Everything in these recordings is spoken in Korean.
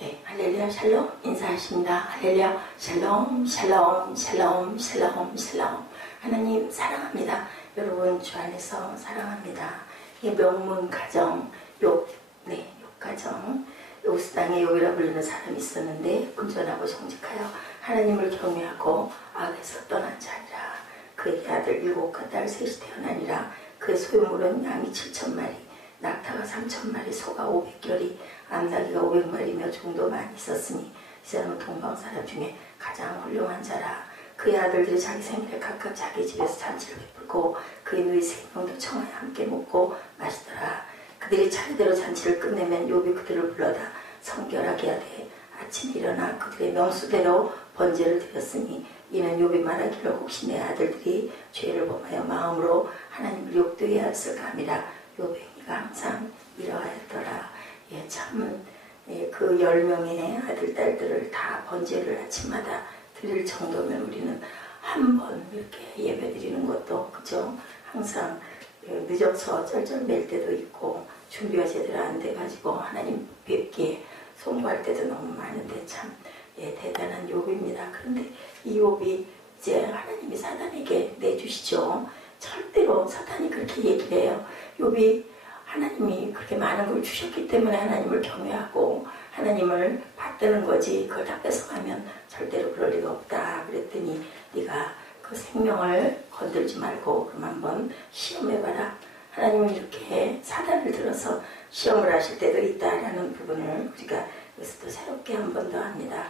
네, 할렐루야 샬롬 인사하십니다. 할렐루야 샬롬 샬롬 샬롬 샬롬 샬롬. 하나님 사랑합니다. 여러분 주 안에서 사랑합니다. 이 명문 가정 욥 가정. 우스 땅에 욥이라 불리는 사람이 있었는데 온전하고 정직하여 하나님을 경외하고 악에서 떠난 자니라. 그의 아들 7과 딸 셋이 태어나니라. 그의 소유물은 양이 7,000마리, 낙타가 3,000마리, 소가 500결이, 암나귀가 500마리며 종도 많이 있었으니 이 사람은 동방 사람 중에 가장 훌륭한 자라. 그의 아들들이 자기 생일에 각각 자기 집에서 잔치를 베풀고 그의 누이 3명도 청하에 함께 먹고 마시더라. 그들이 차례대로 잔치를 끝내면 욥이 그들을 불러다 성결하게 하되 아침에 일어나 그들의 명수대로 번제를 드렸으니 이는 욥이 말하기를 혹시 내 아들들이 죄를 범하여 마음으로 하나님을 욕되게 하였을까 함이라. 욥의 행위가 항상 이러하였더라. 참 그 10명의 아들 딸들을 다 번제를 아침마다 드릴 정도면 우리는 한 번 이렇게 예배 드리는 것도 그죠? 항상 늦어서 쩔쩔맬 때도 있고 준비가 제대로 안 돼가지고 하나님 뵙기에 송구할 때도 너무 많은데 참 대단한 욥입니다. 그런데 이 욥이 이제 하나님이 사단에게 내주시죠. 절대로 사탄이 그렇게 얘기를 해요. 욥이 하나님이 그렇게 많은 걸 주셨기 때문에 하나님을 경외하고 하나님을 받드는 거지 그걸 다 뺏어가면 절대로 그럴 리가 없다. 그랬더니 네가 그 생명을 건들지 말고 그럼 한번 시험해봐라. 하나님은 이렇게 사단을 들어서 시험을 하실 때도 있다라는 부분을 우리가 여기서 또 새롭게 한 번 더 합니다.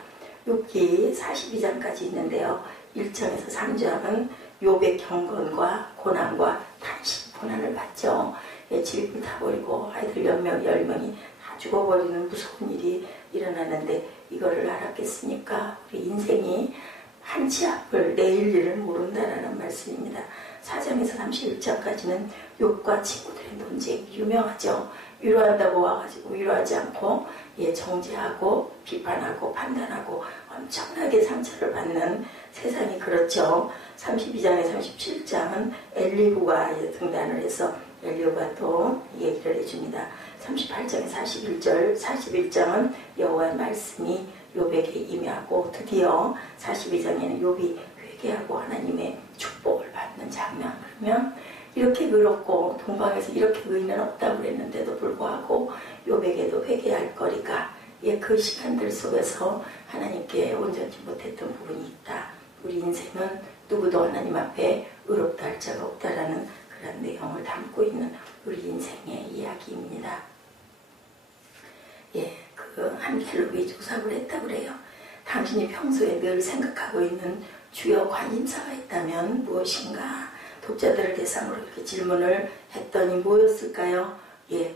욥기 42장까지 있는데요. 1장에서 3장은 욥의 경건과 고난과 탄식 고난을 받죠. 집이 불타버리고 아이들 10명이 다 죽어버리는 무서운 일이 일어나는데 이거를 알았겠습니까? 우리 인생이 한치 앞을 내일 일을 모른다라는 말씀입니다. 4장에서 31장까지는 욥과 친구들의 논쟁이 유명하죠. 위로한다고 와가지고 위로하지 않고 정죄하고 비판하고 판단하고 엄청나게 상처를 받는 세상이 그렇죠. 32장에 37장은 엘리후가 등단을 해서 엘리후가 또 얘기를 해줍니다. 38장에 41장은 여호와의 말씀이 욥에게 임하고 드디어 42장에는 욥이 회개하고 하나님의 축복을 받는 장면. 그러면 이렇게 의롭고 동방에서 이렇게 의인은 없다고 그랬는데도 불구하고 욥에게도 회개할 거리가 그 시간들 속에서 하나님께 온전치 못했던 부분이 있다. 우리 인생은 누구도 하나님 앞에 의롭다 할 자가 없다라는 그런 내용을 담고 있는 우리 인생의 이야기입니다. 그 한켈롭이 조사를 했다고 그래요. 당신이 평소에 늘 생각하고 있는 주요 관심사가 있다면 무엇인가? 독자들을 대상으로 이렇게 질문을 했더니 뭐였을까요?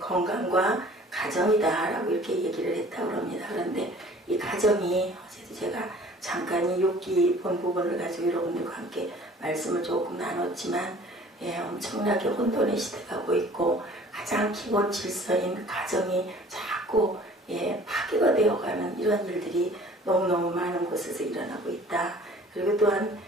건강과 가정이다 라고 이렇게 얘기를 했다고 합니다. 그런데 이 가정이 어제도 제가 잠깐 이 욥기 본 부분을 가지고 여러분들과 함께 말씀을 조금 나눴지만 엄청나게 혼돈의 시대가 오고 있고 가장 기본 질서인 가정이 자꾸 파괴가 되어가는 이런 일들이 너무너무 많은 곳에서 일어나고 있다. 그리고 또한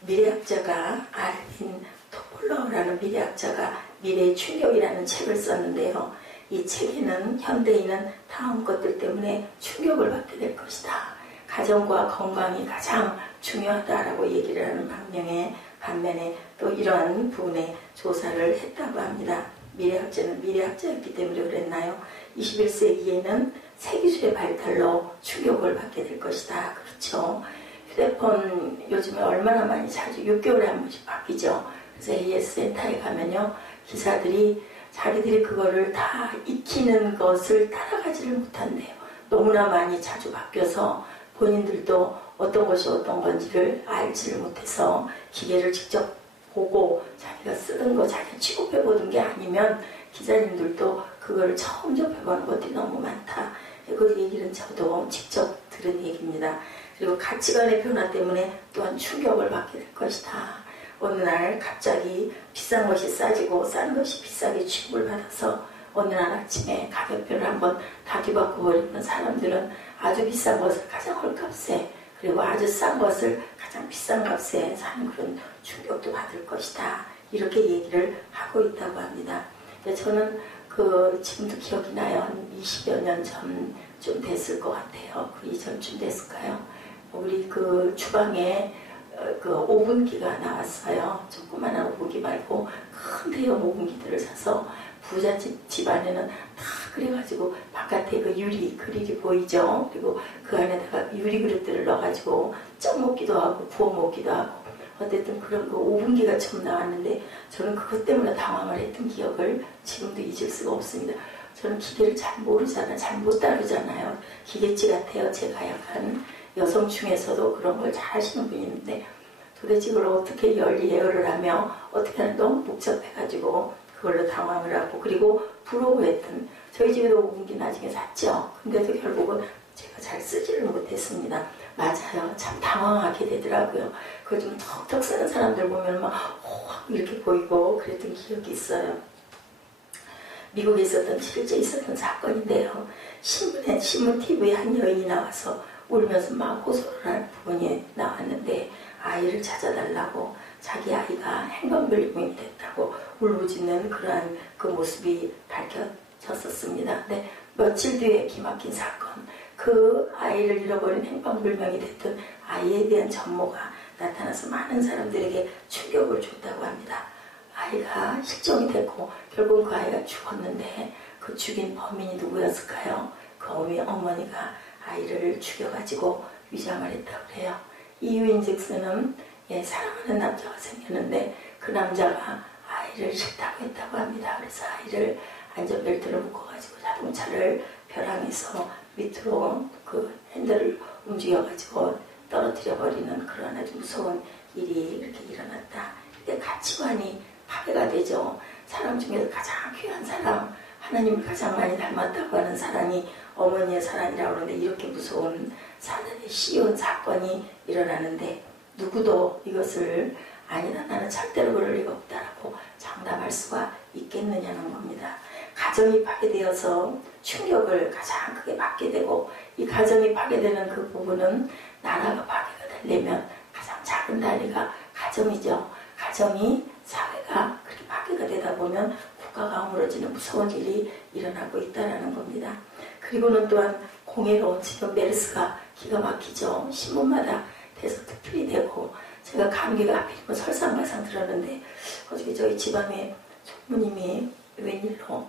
미래학자가 알빈 토폴러라는 미래학자가 미래의 충격이라는 책을 썼는데요. 이 책에는 현대인은 다음 것들 때문에 충격을 받게 될 것이다. 가정과 건강이 가장 중요하다라고 얘기를 하는 반면에 또 이러한 부분에 조사를 했다고 합니다. 미래학자는 미래학자였기 때문에 그랬나요? 21세기에는 새기술의 발달로 충격을 받게 될 것이다. 그렇죠. 휴대폰 요즘에 얼마나 많이 자주 6개월에 한 번씩 바뀌죠. 그래서 AS 센터에 가면요. 기사들이 자기들이 그거를 다 익히는 것을 따라가지를 못한대요. 너무나 많이 자주 바뀌어서 본인들도 어떤 것이 어떤 건지를 알지를 못해서 기계를 직접 보고 자기가 쓰던 거 자기가 취급해보는 게 아니면 기자님들도 그거를 처음 접해보는 것들이 너무 많다. 그 얘기는 저도 직접 들은 얘기입니다. 그리고 가치관의 변화 때문에 또한 충격을 받게 될 것이다. 어느 날 갑자기 비싼 것이 싸지고 싼 것이 비싸게 취급을 받아서 어느 날 아침에 가격표를 한번 다 뒤바꿔버리는 사람들은 아주 비싼 것을 가장 헐값에 그리고 아주 싼 것을 가장 비싼 값에 사는 그런 충격도 받을 것이다. 이렇게 얘기를 하고 있다고 합니다. 저는 지금도 기억이 나요. 한 20여 년 전쯤 됐을 것 같아요. 그 이전쯤 됐을까요? 우리 주방에 오븐기가 나왔어요. 조그마한 오븐기 말고 큰 대형 오븐기들을 사서 부잣집 집안에는 다 그래가지고 바깥에 유리 그릴이 보이죠. 그리고 그 안에다가 유리 그릇들을 넣어가지고 쪄 먹기도 하고 구워 먹기도 하고 어쨌든 그런 오븐기가 처음 나왔는데 저는 그것 때문에 당황을 했던 기억을 지금도 잊을 수가 없습니다. 저는 기계를 잘 모르잖아요. 잘 못 다루잖아요. 기계치 같아요. 제가 약간 여성 중에서도 그런 걸 잘 하시는 분이 있는데 도대체 이걸 어떻게 열예열을 하며 어떻게 하는 너무 복잡해가지고 그걸로 당황을 하고 그리고 부러워했던 저희 집에도 오븐기 나중에 샀죠. 근데도 결국은 제가 잘 쓰지를 못했습니다. 맞아요. 참 당황하게 되더라고요. 그걸 좀 턱턱 쓰는 사람들 보면 막 이렇게 보이고 그랬던 기억이 있어요. 미국에 실제 있었던 사건인데요. 신문 TV에 한 여인이 나와서 울면서 막 호소를 할 부분이 나왔는데 아이를 찾아달라고 자기 아이가 행방불명이 됐다고 울부짖는 그러한 그 모습이 밝혀졌었습니다. 근데 며칠 뒤에 기막힌 사건, 그 아이를 잃어버린 행방불명이 됐던 아이에 대한 전모가 나타나서 많은 사람들에게 충격을 줬다고 합니다. 아이가 실종이 됐고 결국 그 아이가 죽었는데 그 죽인 범인이 누구였을까요? 그 어머니가 아이를 죽여가지고 위장을 했다고 해요. 이유인즉슨은 사랑하는 남자가 생겼는데 그 남자가 아이를 싫다고 했다고 합니다. 그래서 아이를 안전벨트를 묶어가지고 자동차를 벼랑에서 밑으로 그 핸들을 움직여가지고 떨어뜨려버리는 그런 아주 무서운 일이 이렇게 일어났다. 근데 가치관이 파괴가 되죠. 사람 중에서 가장 귀한 사람, 하나님을 가장 많이 닮았다고 하는 사람이 어머니의 사랑이라고 하는데 이렇게 무서운 사단의 쉬운 사건이 일어나는데 누구도 이것을 아니다 나는 절대로 그럴 리가 없다라고 장담할 수가 있겠느냐는 겁니다. 가정이 파괴되어서 충격을 가장 크게 받게 되고 이 가정이 파괴되는 그 부분은 나라가 파괴가 되려면 가장 작은 다리가 가정이죠. 가정이 사회가 그렇게 파괴가 되다 보면 국가가 허물어지는 무서운 일이 일어나고 있다는 겁니다. 그리고는 또한 공해가 온 지금 메르스가 기가 막히죠. 신문마다 대서특필이 되고 제가 감기가 하필이면 설상가상 들었는데 어저께 저희 집안에 총무님이 웬일로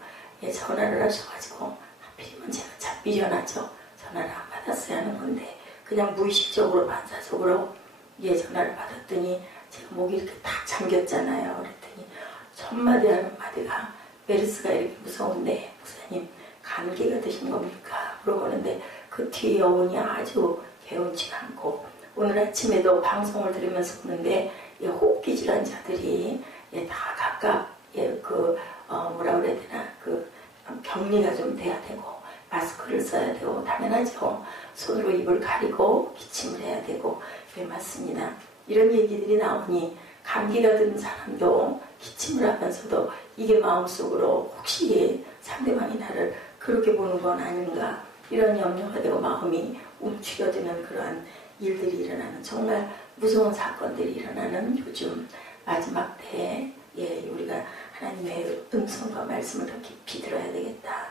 전화를 하셔가지고 하필이면 제가 참 미련하죠. 전화를 안 받았어야 하는 건데 그냥 무의식적으로 반사적으로 전화를 받았더니 제가 목이 이렇게 딱 잠겼잖아요. 그랬더니 첫 마디 하는 마디가 메르스가 이렇게 무서운데 목사님 감기가 드신 겁니까? 물어보는데 그 뒤에 여운이 아주 개운치가 않고 오늘 아침에도 방송을 들으면서 보는데 호흡기 질환자들이 다 각각 뭐라 그래야 되나 격리가 좀 돼야 되고 마스크를 써야 되고 당연하죠. 손으로 입을 가리고 기침을 해야 되고 맞습니다. 이런 얘기들이 나오니 감기가 든 사람도 기침을 하면서도 이게 마음속으로 혹시 상대방이 나를 그렇게 보는 건 아닌가 이런 염려가 되고 마음이 움츠려드는 그러한 일들이 일어나는 정말 무서운 사건들이 일어나는 요즘 마지막 때에 우리가 하나님의 음성과 말씀을 더 깊이 들어야 되겠다.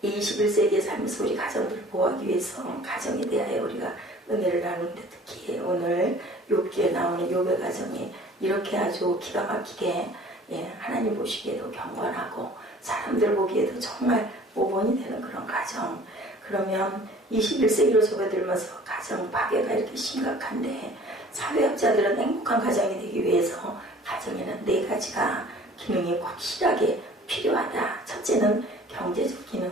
이 21세기에 살면서 우리 가정들을 보호하기 위해서 가정에 대하여 우리가 은혜를 나누는데 특히 오늘 욥기에 나오는 욥의 가정이 이렇게 아주 기가 막히게 하나님 보시기에도 경건하고 사람들 보기에도 정말 모범이 되는 그런 가정. 그러면 21세기로 접어들면서 가정 파괴가 이렇게 심각한데 사회학자들은 행복한 가정이 되기 위해서 가정에는 4가지가 기능이 확실하게 필요하다. 첫째는 경제적 기능.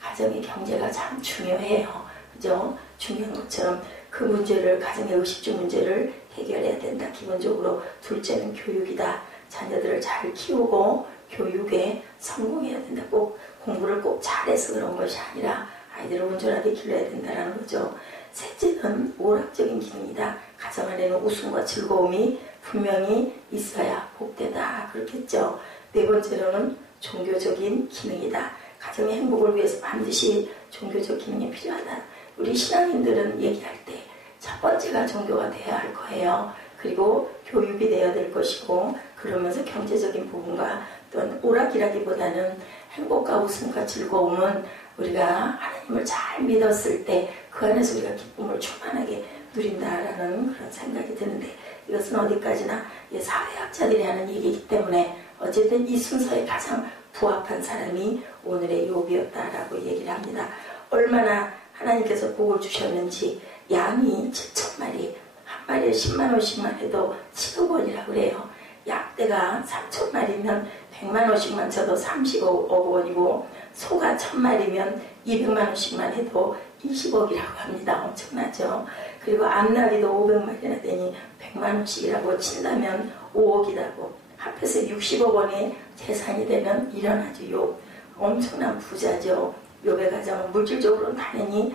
가정의 경제가 참 중요해요. 그죠? 중요한 것처럼 그 문제를 가정의 의식주 문제를 해결해야 된다. 기본적으로 둘째는 교육이다. 자녀들을 잘 키우고 교육에 성공해야 된다. 꼭 공부를 꼭 잘해서 그런 것이 아니라 아이들을 온전하게 길러야 된다는 거죠. 셋째는 오락적인 기능이다. 가정 안에는 웃음과 즐거움이 분명히 있어야 복되다. 그렇겠죠. 네 번째로는 종교적인 기능이다. 가정의 행복을 위해서 반드시 종교적 기능이 필요하다. 우리 신앙인들은 얘기할 때 첫 번째가 종교가 돼야 할 거예요. 그리고 교육이 되어야 될 것이고 그러면서 경제적인 부분과 또 또한 오락이라기보다는 행복과 웃음과 즐거움은 우리가 하나님을 잘 믿었을 때 그 안에서 우리가 기쁨을 충만하게 누린다라는 그런 생각이 드는데, 이것은 어디까지나 사회학자들이 하는 얘기이기 때문에 어쨌든 이 순서에 가장 부합한 사람이 오늘의 욥이었다라고 얘기를 합니다. 얼마나 하나님께서 복을 주셨는지, 양이 7,000마리, 한 마리에 10만 원씩만 해도 7억 원이라고 그래요. 약대가 3,000마리면 100만 원씩만 쳐도 30억 원이고, 소가 1,000마리면 200만 원씩만 해도 20억이라고 합니다. 엄청나죠. 그리고 암나비도 500마리나 되니 100만 원씩이라고 친다면 5억이라고, 합해서 60억 원의 재산이 되면 일어나죠. 욥 엄청난 부자죠. 욥의 가정은 물질적으로는 당연히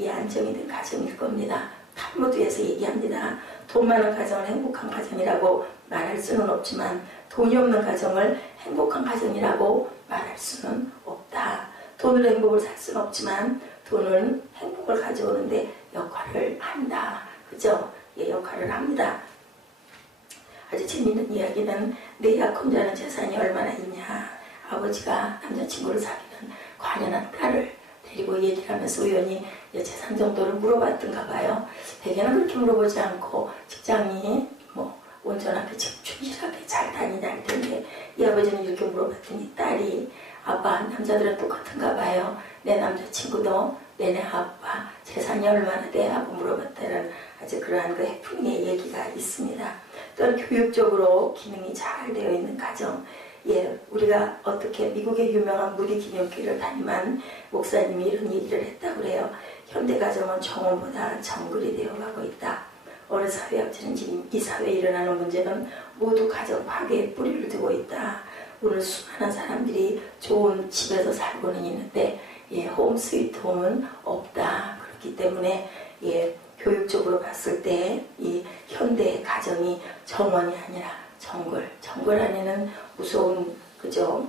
안정이 된 가정일 겁니다. 탈무드에서 얘기합니다. 돈 많은 가정을 행복한 가정이라고 말할 수는 없지만 돈이 없는 가정을 행복한 가정이라고 말할 수는 없다. 돈으로 행복을 살 수는 없지만 돈은 행복을 가져오는데 역할을 한다. 그죠? 예, 역할을 합니다. 아주 재밌는 이야기는, 내 약혼자는 재산이 얼마나 있냐. 아버지가 남자친구를 사귀는 관연한 딸을 데리고 얘기를 하면서 우연히 재산 정도를 물어봤던가 봐요. 대개는 그렇게 물어보지 않고 직장이 온전하게 충실하게 잘 다니냐 할 텐데, 이 아버지는 이렇게 물어봤더니 딸이, 아빠, 남자들은 똑같은가 봐요. 내 남자친구도 내네 아빠 재산이 얼마나 돼? 하고 물어봤다는 아주 그러한 그 해프닝의 얘기가 있습니다. 또한 교육적으로 기능이 잘 되어 있는 가정. 예, 우리가 어떻게 미국의 유명한 무디 기념교회를 다니만 목사님이 이런 얘기를 했다고 그래요. 현대 가정은 정원보다 정글이 되어가고 있다. 어느 사회학자는 지금 이 사회에 일어나는 문제는 모두 가정 파괴에 뿌리를 두고 있다. 오늘 수많은 사람들이 좋은 집에서 살고는 있는데 홈 스위트 홈은 없다. 그렇기 때문에 교육적으로 봤을 때 이 현대 가정이 정원이 아니라 정글. 정글 안에는 무서운 그죠?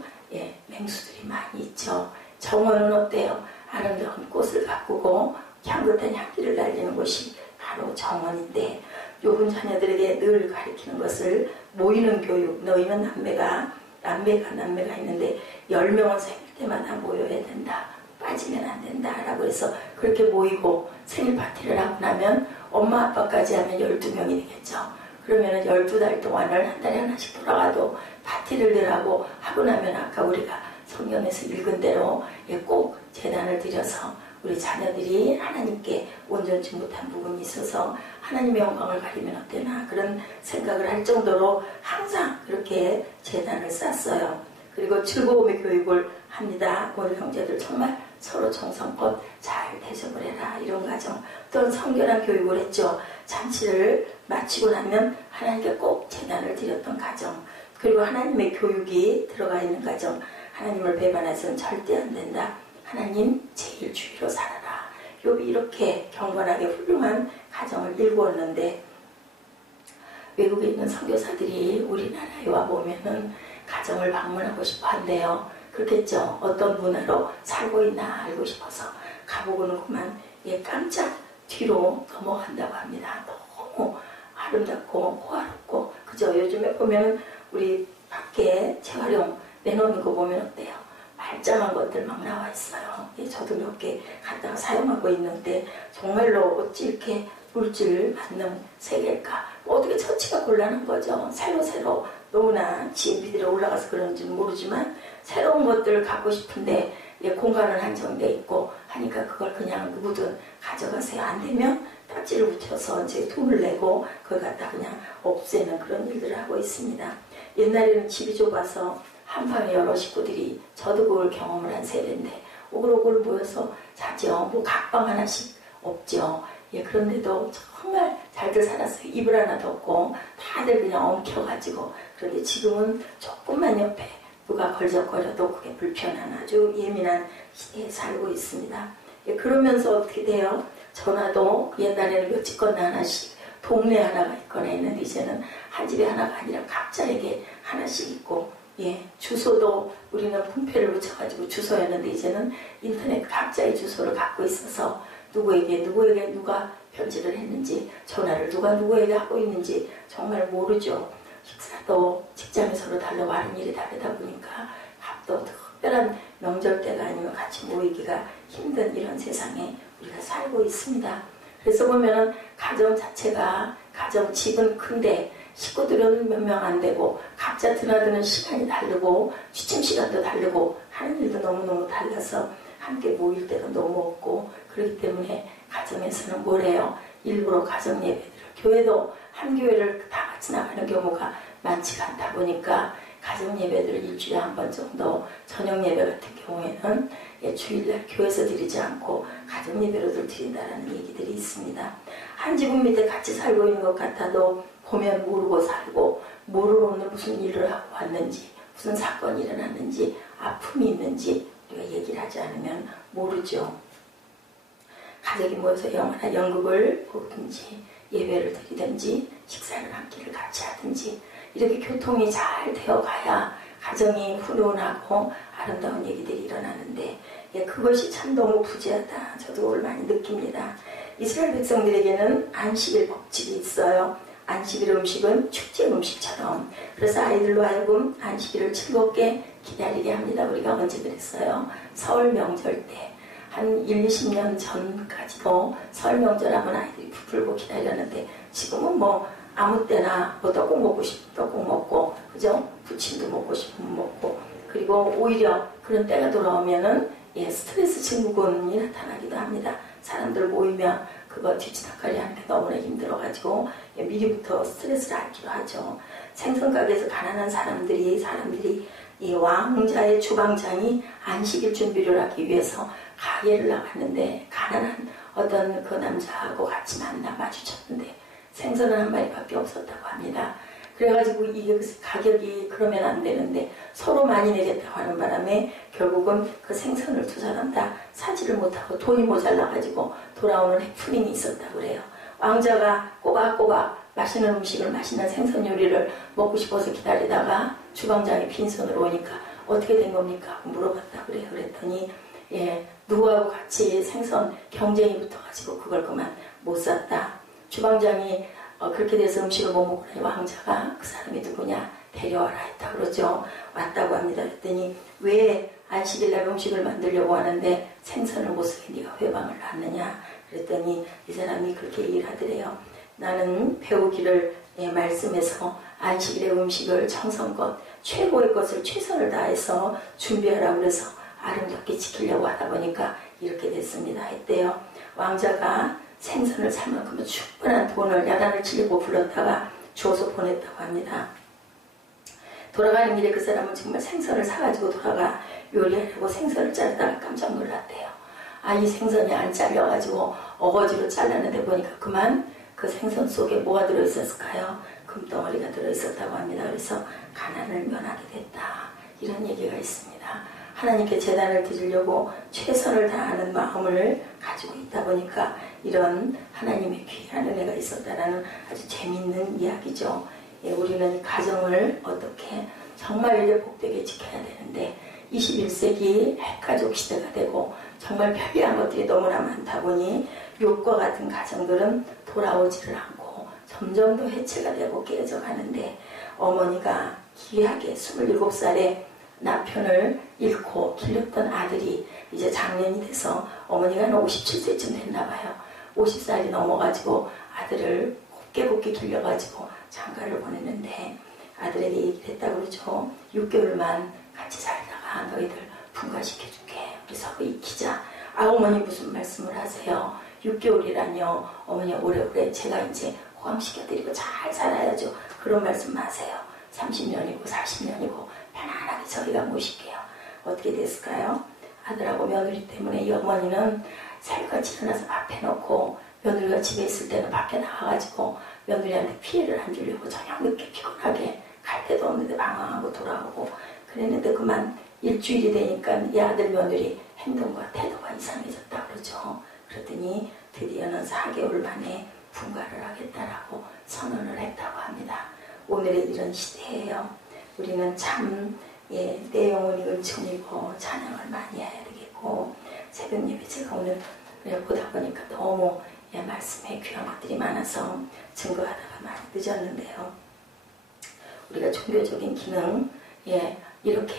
맹수들이 많이 있죠. 정원은 어때요? 아름다운 꽃을 가꾸고 향긋한 향기를 날리는 곳이 바로 정원인데, 욥은 자녀들에게 늘 가리키는 것을 모이는 교육. 너희는 남매가 있는데 10명은 생일 때마다 모여야 된다. 빠지면 안 된다. 라고 해서 그렇게 모이고 생일 파티를 하고 나면 엄마 아빠까지 하면 12명이 되겠죠. 그러면 12달 동안을 한 달에 하나씩 돌아가도 파티를 늘 하고 나면 아까 우리가 성경에서 읽은 대로 꼭 제단을 드려서 우리 자녀들이 하나님께 온전치 못한 부분이 있어서 하나님의 영광을 가리면 어때나 그런 생각을 할 정도로 항상 그렇게 제단을 쌓았어요. 그리고 즐거움의 교육을 합니다. 오늘 형제들 정말 서로 정성껏 잘 대접을 해라. 이런 가정. 또한 성결한 교육을 했죠. 잔치를 마치고 나면 하나님께 꼭 제단을 드렸던 가정. 그리고 하나님의 교육이 들어가 있는 가정. 하나님을 배반해서는 절대 안 된다. 하나님 제일 주의로 살아라. 욥이 이렇게 경건하게 훌륭한 가정을 일구었는데, 외국에 있는 선교사들이 우리나라에 와보면은 가정을 방문하고 싶어 한대요. 그렇겠죠. 어떤 문화로 살고 있나 알고 싶어서 가보고는 그만 깜짝 뒤로 넘어간다고 합니다. 너무 아름답고 호화롭고, 그죠? 요즘에 보면 우리 밖에 재활용 내놓는 거 보면 어때요? 말짱한 것들 막 나와 있어요. 저도 몇 개 갖다가 사용하고 있는데 정말로 어찌 이렇게 물질 받는 세계일까? 어떻게 처치가 곤란한 거죠. 새로 너무나 지혜비들에 올라가서 그런지는 모르지만 새로운 것들을 갖고 싶은데 공간은 한정돼 있고 하니까 그걸 그냥 누구든 가져가세요. 안 되면 딱지를 붙여서 이제 돈을 내고 그걸 갖다 그냥 없애는 그런 일들을 하고 있습니다. 옛날에는 집이 좁아서 한밤에 여러 식구들이, 저도 그걸 경험을 한 세대인데 오글오글 모여서 자죠. 각방 하나씩 없죠. 그런데도 정말 잘들 살았어요. 이불 하나도 없고 다들 그냥 엉켜가지고. 그런데 지금은 조금만 옆에 누가 걸적거려도 그게 불편한 아주 예민한 시대에 살고 있습니다. 그러면서 어떻게 돼요? 전화도 옛날에는 몇 집거나 하나씩 동네 하나가 있거나 했는데 이제는 한 집에 하나가 아니라 각자에게 하나씩 있고, 주소도 우리는 분표를 붙여가지고 주소였는데 이제는 인터넷 각자의 주소를 갖고 있어서 누구에게 누가 편지를 했는지, 전화를 누가 누구에게 하고 있는지 정말 모르죠. 식사도 직장이 서로 다르고 하는 일이 다르다 보니까 밥도 특별한 명절 때가 아니면 같이 모이기가 힘든 이런 세상에 우리가 살고 있습니다. 그래서 보면은 가정 자체가 가정 집은 큰데 식구들은 몇 명 안 되고 각자 드나드는 시간이 다르고 취침 시간도 다르고 하는 일도 너무너무 달라서 함께 모일 때가 너무 없고 그렇기 때문에 가정에서는 뭘 해요? 일부러 가정 예배들을 교회도 한 교회를 다 같이 나가는 경우가 많지가 않다 보니까 가정 예배들을 일주일에 한 번 정도 저녁 예배 같은 경우에는 주일날 교회에서 드리지 않고 가정 예배로들 드린다는 얘기들이 있습니다. 한 지붕 밑에 같이 살고 있는 것 같아도 보면 모르고 살고 모르고 오늘 무슨 일을 하고 왔는지 무슨 사건이 일어났는지 아픔이 있는지 우리가 얘기를 하지 않으면 모르죠. 가족이 모여서 영화나 연극을 보든지 예배를 드리든지 식사를 한 끼를 같이 하든지 이렇게 교통이 잘 되어가야 가정이 훈훈하고 아름다운 얘기들이 일어나는데 그것이 참 너무 부재하다. 저도 그걸 많이 느낍니다. 이스라엘 백성들에게는 안식일 법칙이 있어요. 안식일 음식은 축제 음식처럼. 그래서 아이들로 하여금 안식일을 즐겁게 기다리게 합니다. 우리가 언제 그랬어요? 설 명절 때. 한 1, 20년 전까지도 설 명절하면 아이들이 부풀고 기다렸는데 지금은 뭐 아무 때나 뭐 떡국 먹고 싶으면 떡국 먹고 그죠? 부침도 먹고 싶으면 먹고 그리고 오히려 그런 때가 돌아오면은 스트레스 증후군이 나타나기도 합니다. 사람들 모이면 그거 뒤치다거리 하는데 너무나 힘들어가지고 미리부터 스트레스를 앓기도 하죠. 생선가게에서 가난한 사람들이 이 왕자의 주방장이 안식일 준비를 하기 위해서 가게를 나갔는데 가난한 어떤 그 남자하고 같이 마주쳤는데 생선은 한 마리밖에 없었다고 합니다. 그래가지고 이게 가격이 그러면 안 되는데 서로 많이 내겠다고 하는 바람에 결국은 그 생선을 두 사람 다 사지를 못하고 돈이 모자라가지고 돌아오는 해프닝이 있었다고 그래요. 왕자가 꼬박꼬박 맛있는 음식을 맛있는 생선 요리를 먹고 싶어서 기다리다가 주방장이 빈손으로 오니까 어떻게 된 겁니까? 물어봤다 그래요. 그랬더니 누구하고 같이 생선 경쟁이 붙어가지고 그걸 그만 못 샀다. 주방장이 그렇게 돼서 음식을 못 먹으니 왕자가 그 사람이 누구냐 데려와라 했다 그러죠. 왔다고 합니다. 그랬더니 왜 안식일날 음식을 만들려고 하는데 생선을 못 사게 네가 회방을 놨느냐 그랬더니 이 사람이 그렇게 얘기를 하더래요. 나는 배우기를 말씀해서 안식일의 음식을 정성껏 최고의 것을 최선을 다해서 준비하라고 그래서 아름답게 지키려고 하다 보니까 이렇게 됐습니다 했대요. 왕자가 생선을 살 만큼 충분한 돈을 야단을 치려고 불렀다가 주어서 보냈다고 합니다. 돌아가는 길에 그 사람은 정말 생선을 사가지고 돌아가 요리하려고 생선을 자르다가 깜짝 놀랐대요. 이 생선이 안 잘려가지고 어거지로 잘랐는데 보니까 그만 그 생선 속에 뭐가 들어있었을까요? 금덩어리가 들어있었다고 합니다. 그래서 가난을 면하게 됐다. 이런 얘기가 있습니다. 하나님께 제단을 드리려고 최선을 다하는 마음을 가지고 있다 보니까 이런 하나님의 귀한 은혜가 있었다라는 아주 재밌는 이야기죠. 우리는 가정을 어떻게 정말 이래 복되게 지켜야 되는데 21세기 핵가족 시대가 되고 정말 편리한 것들이 너무나 많다 보니 욥과 같은 가정들은 돌아오지를 않고 점점 더 해체가 되고 깨져가는데 어머니가 귀하게 27살에 남편을 잃고 길렀던 아들이 이제 장년이 돼서 어머니가 한 57세쯤 됐나 봐요. 50살이 넘어가지고 아들을 곱게 길러가지고 장가를 보냈는데 아들에게 얘기를 했다고 그러죠. 6개월만 같이 살다가 너희들 분가시켜줄게. 그래서 익히자. 어머니 무슨 말씀을 하세요. 6개월이라뇨. 어머니 오래오래 제가 이제 호강시켜드리고 잘 살아야죠. 그런 말씀 마세요. 30년이고 40년이고 편안하게 저희가 모실게요. 어떻게 됐을까요? 아들하고 며느리 때문에 이 어머니는 새벽같이 일어나서 밥 해놓고 며느리가 집에 있을 때는 밖에 나가가지고 며느리한테 피해를 안 주려고 저녁 늦게 피곤하게 갈 데도 없는데 방황하고 돌아오고 그랬는데 그만 일주일이 되니까 이 아들 며느리 행동과 태도가 이상해졌다 그러죠. 그랬더니 드디어는 4개월 만에 분가를 하겠다라고 선언을 했다고 합니다. 오늘의 이런 시대예요. 우리는 참 내 영혼이 은총이고 찬양을 많이 해야 되겠고 새벽 예배 제가 오늘 보다 보니까 너무 말씀에 귀한 것들이 많아서 증거하다가 많이 늦었는데요. 우리가 종교적인 기능, 이렇게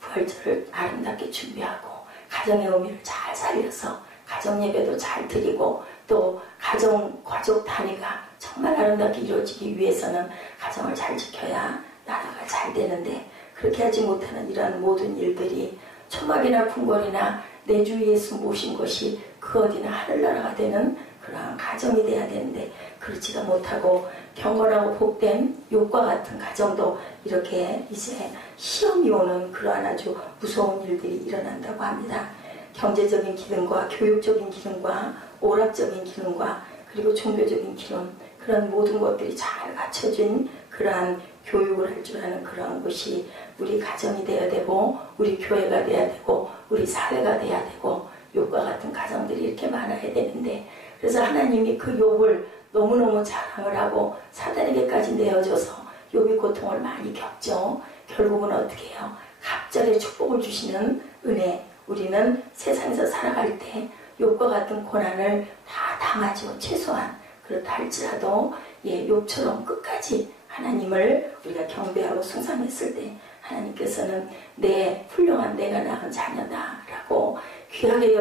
부활절을 아름답게 준비하고 가정의 의미를 잘 살려서 가정 예배도 잘 드리고 또 가족 단위가 정말 아름답게 이루어지기 위해서는 가정을 잘 지켜야 나라가 잘 되는데 그렇게 하지 못하는 이러한 모든 일들이 초막이나 궁궐이나 내 주 예수 모신 것이 그 어디나 하늘나라가 되는 그러한 가정이 돼야 되는데 그렇지가 못하고 경건하고 복된 욥과 같은 가정도 이렇게 이제 시험이 오는 그러한 아주 무서운 일들이 일어난다고 합니다. 경제적인 기능과 교육적인 기능과 오락적인 기능과 그리고 종교적인 기능 그런 모든 것들이 잘 갖춰진 그러한 교육을 할 줄 아는 그러한 것이 우리 가정이 돼야 되고 우리 교회가 돼야 되고 우리 사회가 돼야 되고 욥과 같은 가정들이 이렇게 많아야 되는데 그래서 하나님이 그 욥을 너무너무 자랑을 하고 사단에게까지 내어줘서 욥이 고통을 많이 겪죠. 결국은 어떻게 해요? 갑절에 축복을 주시는 은혜. 우리는 세상에서 살아갈 때 욥과 같은 고난을 다 당하죠. 최소한. 그렇다 할지라도 욥처럼 끝까지 하나님을 우리가 경배하고 숭상했을 때 하나님께서는 내 훌륭한 내가 낳은 자녀다 라고 귀하게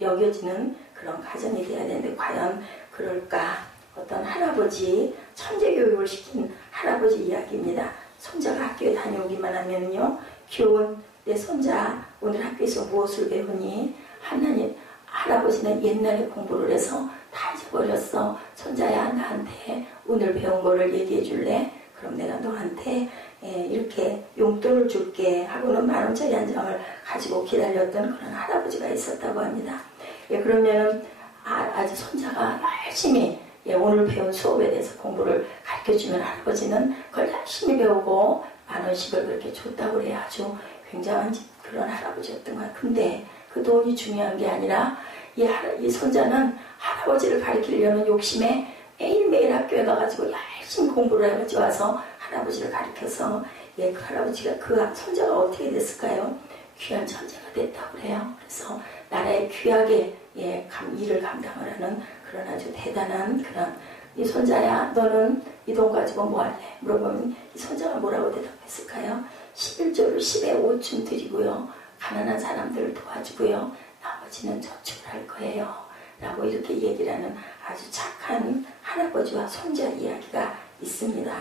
여겨지는 그런 가정이 돼야 되는데 과연 그럴까? 어떤 할아버지 천재교육을 시킨 할아버지 이야기입니다. 손자가 학교에 다녀오기만 하면요 귀여운 내 손자 오늘 학교에서 무엇을 배우니? 할아버지는 옛날에 공부를 해서 다 잊어버렸어. 손자야 나한테 오늘 배운 거를 얘기해 줄래? 그럼 내가 너한테 이렇게 용돈을 줄게 하고는 10,000원짜리 한 장을 가지고 기다렸던 그런 할아버지가 있었다고 합니다. 그러면은 아주 손자가 열심히 오늘 배운 수업에 대해서 공부를 가르쳐주면 할아버지는 그걸 열심히 배우고 10,000원씩을 그렇게 줬다고 그래야 아주 굉장한 그런 할아버지였던 거야. 근데 그 돈이 중요한 게 아니라 이 손자는 할아버지를 가르치려는 욕심에 매일매일 학교에 가가지고 열심히 공부를 해가지고 와서 할아버지를 가르쳐서 그 할아버지가 그 손자가 어떻게 됐을까요? 귀한 천재가 됐다고 그래요. 그래서 나라에 귀하게 일을 감당을 하는 그런 아주 대단한 그런 이 손자야 너는 이 돈 가지고 뭐 할래? 물어보면 이 손자가 뭐라고 대답했을까요? 11조를 10에 5쯤 드리고요. 가난한 사람들을 도와주고요. 나머지는 저축을 할 거예요. 라고 이렇게 얘기를 하는 아주 착한 할아버지와 손자 이야기가 있습니다.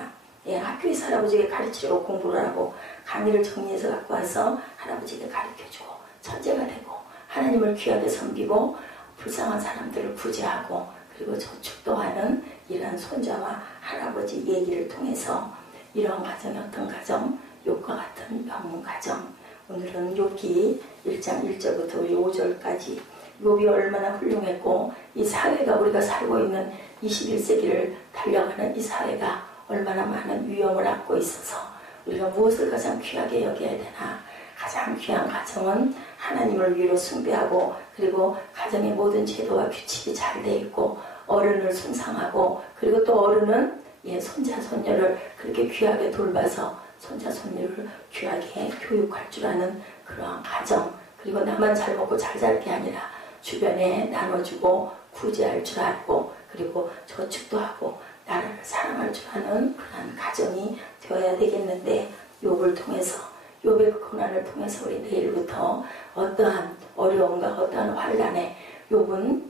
학교에서 할아버지에게 가르치려고 공부를 하고 강의를 정리해서 갖고 와서 할아버지에게 가르쳐주고 천재가 되고 하나님을 귀하게 섬기고 불쌍한 사람들을 구제하고 그리고 저축도 하는 이러한 손자와 할아버지 얘기를 통해서 이러한 가정이 어떤 가정? 욥과 같은 영문 가정. 오늘은 욥기 1장 1절부터 5절까지 욥이 얼마나 훌륭했고 이 사회가 우리가 살고 있는 21세기를 달려가는 이 사회가 얼마나 많은 위험을 안고 있어서 우리가 무엇을 가장 귀하게 여겨야 되나? 가장 귀한 가정은 하나님을 위로 숭배하고 그리고 가정의 모든 제도와 규칙이 잘 돼 있고 어른을 숭상하고 그리고 또 어른은 손자 손녀를 그렇게 귀하게 돌봐서 손자 손녀를 귀하게 교육할 줄 아는 그러한 가정 그리고 나만 잘 먹고 잘 살 게 아니라 주변에 나눠주고 구제할 줄 알고 그리고 저축도 하고 나라를 사랑할 줄 아는 그런 가정이 되어야 되겠는데 욥을 통해서 욥의 그 고난을 통해서 우리 내일부터 어떠한 어려움과 어떠한 환난에 욥은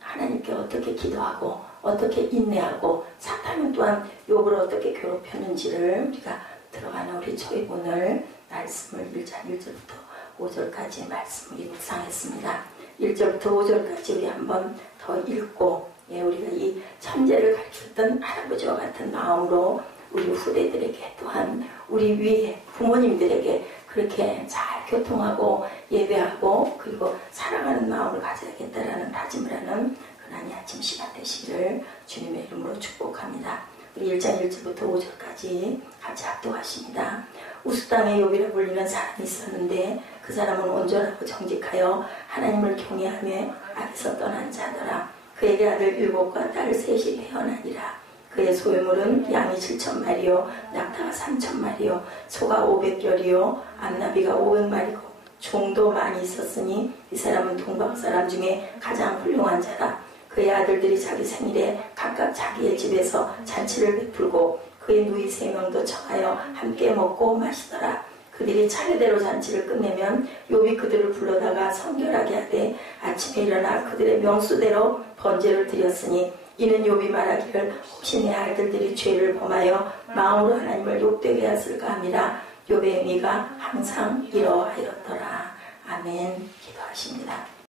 하나님께 어떻게 기도하고 어떻게 인내하고 사탄은 또한 욥을 어떻게 괴롭혔는지를 우리가 들어가는 우리 초입 오늘 말씀을 1장 1절부터 5절까지 말씀을 묵상했습니다. 1절부터 5절까지 우리 한번 더 읽고 우리가 이 천재를 가르쳤던 할아버지와 같은 마음으로 우리 후대들에게 또한 우리 위에 부모님들에게 그렇게 잘 교통하고 예배하고 그리고 사랑하는 마음을 가져야겠다라는 다짐을 하는 그날이 아침 시간 되시기를 주님의 이름으로 축복합니다. 우리 1장 1절부터 5절까지 같이 합독하십니다. 우스 땅에 욥이라 불리는 사람이 있었는데 그 사람은 온전하고 정직하여 하나님을 경외하며 악에서 떠난 자더라. 그에게 아들 7과 딸 3이 태어나니라. 그의 소유물은 양이 7,000마리요 낙타가 3,000마리요 소가 500결이요 암나비가 500마리고 종도 많이 있었으니 이 사람은 동방 사람 중에 가장 훌륭한 자라. 그의 아들들이 자기 생일에 각각 자기의 집에서 잔치를 베풀고 그의 누이 3명도 청하여 함께 먹고 마시더라. 그들이 차례대로 잔치를 끝내면 욥이 그들을 불러다가 성결하게 하되 아침에 일어나 그들의 명수대로 번제를 드렸으니 이는 욥이 말하기를 혹시 내 아들들이 죄를 범하여 마음으로 하나님을 욕되게 하였을까 함이라. 욥의 미가 항상 이러하였더라. 아멘. 기도하십니다.